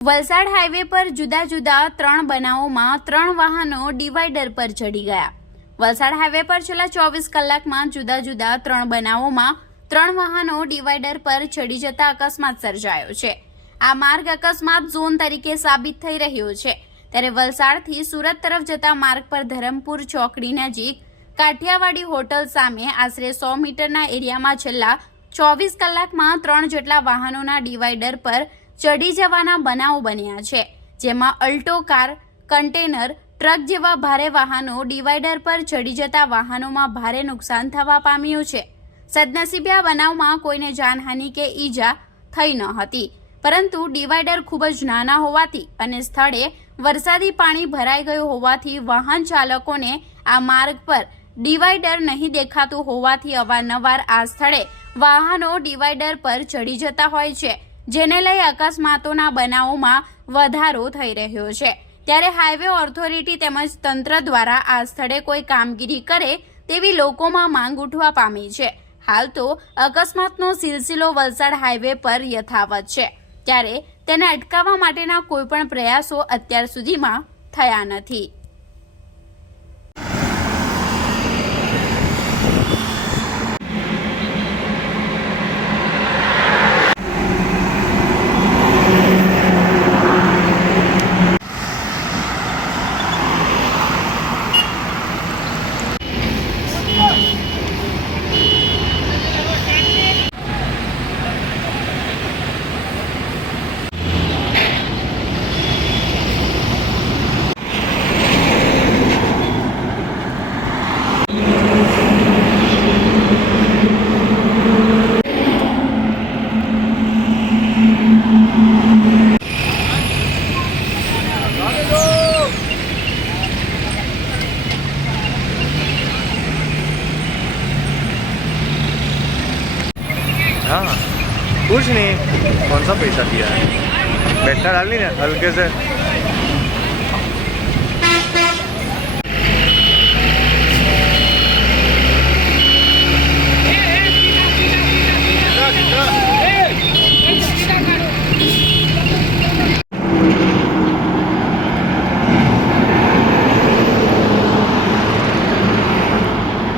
Valsad highway પર જુદા જુદા ત્રણ બનાવોમાં ત્રણ વાહનો ડિવાઈડર પર ચડી ગયા. વલસાડ હાઈવે પર છેલ્લા ચોવીસ કલાકમાં જુદા જુદા ત્રણ બનાવોમાં ત્રણ વાહનો ડિવાઈડર પર ચડી જતા અકસ્માત સર્જાયો છે. આ માર્ગ અકસ્માત ઝોન તરીકે સાબિત થઈ રહ્યો છે. ત્યારે વલસાડથી સુરત તરફ જતા માર્ગ પર ધરમપુર ચોકડી નજીક કાઠિયાવાડી હોટલ સામે આશરે સો મીટરના એરિયામાં છેલ્લા ચોવીસ કલાકમાં ત્રણ જેટલા વાહનોના ડિવાઈડર પર ચડી જવાના બનાવો બન્યા છે, જેમાં અલ્ટો કાર, કન્ટેનર, ટ્રક જેવા ભારે વાહનો ડિવાઈડર પર ચડી જતા વાહનોમાં ભારે નુકસાન થવા પામ્યું છે. સદનસીબે આ બનાવમાં કોઈને જાનહાનિ કે ઈજા થઈ ન હતી, પરંતુ ડિવાઈડર ખૂબ જ નાના હોવાથી અને સ્થળે વરસાદી પાણી ભરાઈ ગયું હોવાથી વાહન ચાલકોને આ માર્ગ પર ડિવાઈડર નહીં દેખાતું હોવાથી અવારનવાર આ સ્થળે વાહનો ડિવાઈડર પર ચડી જતા હોય છે. જેને લઈ અકસ્માતોના બનાવોમાં વધારો થઈ રહ્યો છે. ત્યારે હાઈવે ઓથોરિટી તેમજ તંત્ર દ્વારા આ સ્થળે કોઈ કામગીરી કરે તેવી લોકોમાં માંગ ઉઠવા પામી છે. હાલ તો અકસ્માતનો સિલસિલો વલસાડ હાઈવે પર યથાવત છે. ત્યારે તેને અટકાવવા માટેના કોઈપણ પ્રયાસો અત્યાર સુધીમાં થયા નથી. हाँ कुछ नहीं कौन सा पैसा दिया है बैठा डाल ली ना हल्के से